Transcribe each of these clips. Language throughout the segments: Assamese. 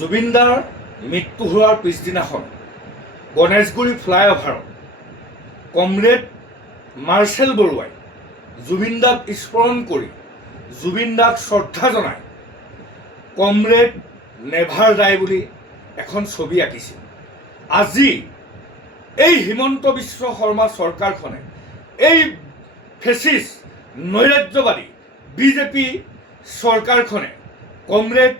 জুবিনদাৰ মৃত্যু হোৱাৰ পিছদিনাখন গণেশগুৰি ফ্লাইঅভাৰত কমৰেড মাৰ্চেল বৰুৱাই জুবিনদাক স্মৰণ কৰি জুবিনদাক শ্ৰদ্ধা জনাই কমৰেড নেভাৰ ডাই বুলি এখন ছবি আঁকিছিল। আজি এই হিমন্ত বিশ্ব শৰ্মা চৰকাৰখনে এই ফেচিষ্ট নৈৰাজ্যবাদী বিজেপি চৰকাৰখনে কমৰেড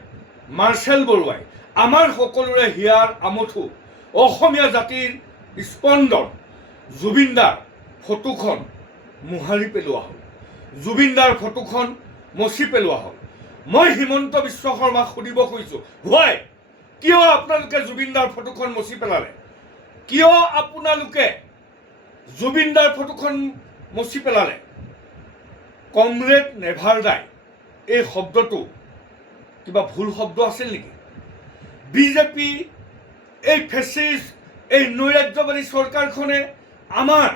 মাৰ্চেল বৰুৱাই আমাৰ সকলোৰে হিয়াৰ আমঠু অসমীয়া জাতিৰ স্পন্দন জুবিনদাৰ ফটোখন মোহাৰি পেলোৱা হ'ল, জুবিনদাৰ ফটোখন মচি পেলোৱা হ'ল। মই হিমন্ত বিশ্ব শৰ্মাক সুধিব খুজিছোঁ, হোৱাই কিয় আপোনালোকে জুবিনদাৰ ফটোখন মচি পেলালে? কিয় আপোনালোকে জুবিনদাৰ ফটোখন মচি পেলালে? কমৰেড নেভাৰ ডাই এই শব্দটো কিবা ভুল শব্দ আছিল নেকি? বিজেপি এই ফেচিষ্ট এই নৈৰাজ্যবাদী চৰকাৰখনে আমাৰ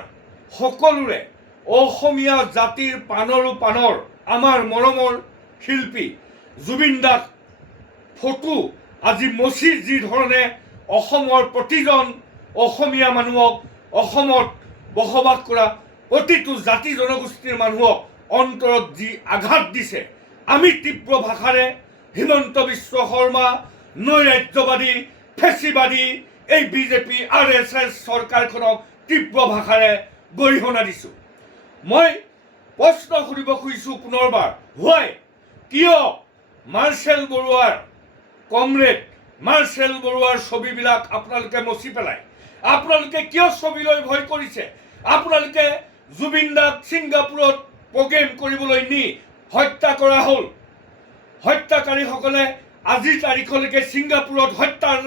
সকলোৰে অসমীয়া জাতিৰ প্ৰাণৰো প্ৰাণৰ আমাৰ মৰমৰ শিল্পী জুবিনদাক ফটো আজি মচি যি ধৰণে অসমৰ প্ৰতিজন অসমীয়া মানুহক অসমত বসবাস কৰা প্ৰতিটো জাতি জনগোষ্ঠীৰ মানুহক অন্তৰত যি আঘাত দিছে, আমি তীব্ৰ ভাষাৰে হিমন্ত বিশ্ব শৰ্মা নৈৰাজ্যবাদী ফেচিবাদী এই বিজেপি RSS চৰকাৰখনক তীব্ৰ ভাষাৰে গৰিহণা দিছোঁ। মই প্ৰশ্ন সুধিব খুজিছোঁ পুনৰবাৰ, হোৱাই কিয় মাৰ্চেল বৰুৱাৰ কমৰেড মাৰ্চেল বৰুৱাৰ ছবিবিলাক আপোনালোকে মচি পেলাই? আপোনালোকে কিয় ছবিলৈ ভয় কৰিছে? আপোনালোকে জুবিনদাক ছিংগাপুৰত প্ৰগ্ৰেম কৰিবলৈ নি হত্যা কৰা হ'ল। হত্যাকাৰীসকলে আজিৰ তাৰিখলৈকে ছিংগাপুৰত হত্যাৰ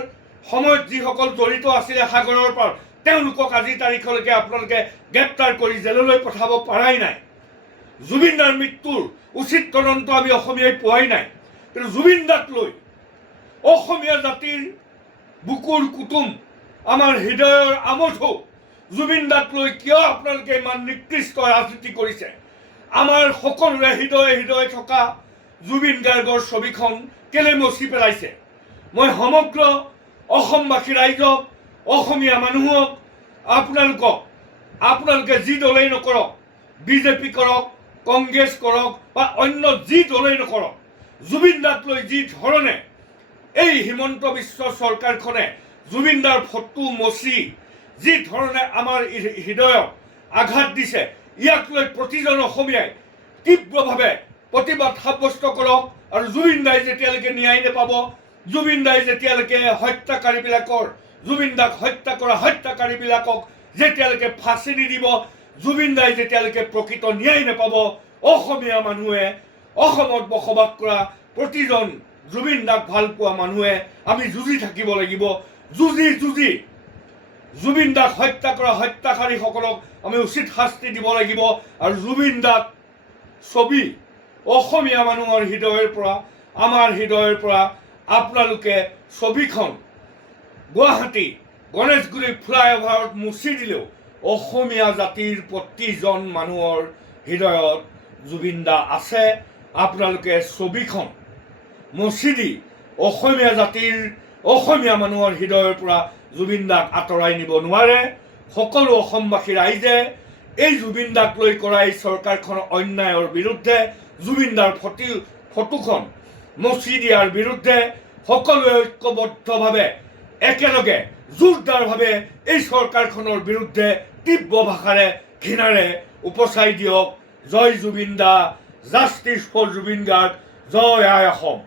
সময়ত যিসকল জড়িত আছিলে সাগৰৰ পাৰ, তেওঁলোকক আজিৰ তাৰিখলৈকে আপোনালোকে গ্ৰেপ্তাৰ কৰি জেললৈ পঠাব পৰাই নাই। জুবিনদাৰ মৃত্যুৰ উচিত তদন্ত আমি অসমীয়াই পোৱাই নাই। কিন্তু জুবিনদাক লৈ অসমীয়া জাতিৰ বুকুৰ কুটুম আমাৰ হৃদয়ৰ আমঠু জুবিনদাক লৈ কিয় আপোনালোকে ইমান নিকৃষ্ট ৰাজনীতি কৰিছে? আমাৰ সকলোৰে হৃদয়ে হৃদয়ে থকা জুবিন গাৰ্গৰ ছবিখন কেলে মচি পেলাইছে? মই সমগ্ৰ অসমবাসী ৰাইজক অসমীয়া মানুহক আপোনালোকে যি দলেই নকৰক, বিজেপি কৰক, কংগ্ৰেছ কৰক বা অন্য যি দলেই নকৰক, জুবিনদাক লৈ যি ধৰণে এই হিমন্ত বিশ্ব চৰকাৰখনে জুবিনদাৰ ফটো মচি যি ধৰণে আমাৰ হৃদয়ক আঘাত দিছে, ইয়াক লৈ প্ৰতিজন অসমীয়াই তীব্ৰভাৱে প্ৰতিবাদ সাব্যস্ত কৰক। আৰু জুবিনদাই যেতিয়ালৈকে ন্যায় নাপাব, জুবিনদাই যেতিয়ালৈকে জুবিনদাক হত্যা কৰা হত্যাকাৰীবিলাকক যেতিয়ালৈকে ফাঁচি নিদিব, জুবিনদাই যেতিয়ালৈকে প্ৰকৃত ন্যায় নাপাব, অসমীয়া মানুহে অসমত বসবাস কৰা প্ৰতিজন জুবিনদাক ভাল পোৱা মানুহে আমি যুঁজি থাকিব লাগিব। যুঁজি জুবিনদাক হত্যা কৰা হত্যাকাৰীসকলক আমি উচিত শাস্তি দিব লাগিব। আৰু জুবিনদাক ছবি অসমীয়া মানুহৰ হৃদয়ৰ পৰা আমাৰ হৃদয়ৰ পৰা আপোনালোকে ছবিখন গুৱাহাটী গণেশগুৰি ফ্লাইঅভাৰত মুচি দিলেও অসমীয়া জাতিৰ প্ৰতিজন মানুহৰ হৃদয়ত জুবিনদা আছে। আপোনালোকে ছবিখন মচি দি অসমীয়া জাতিৰ অসমীয়া মানুহৰ হৃদয়ৰ পৰা জুবিনদাক আঁতৰাই নিব নোৱাৰে। সকলো অসমবাসী ৰাইজে এই জুবিনদাক লৈ কৰা এই চৰকাৰখনৰ অন্যায়ৰ বিৰুদ্ধে, জুবিনদাৰ ফটোখন মচি দিয়াৰ বিৰুদ্ধে সকলোৱে ঐক্যবদ্ধভাৱে একেলগে জোৰদাৰভাৱে এই চৰকাৰখনৰ বিৰুদ্ধে তীব্ৰ ভাষাৰে ঘৃণাৰে উপচাই দিয়ক। জয় জুবিনদা, জাষ্টিছ ফৰ জুবিন গাৰ্গ, জয় আই অসম।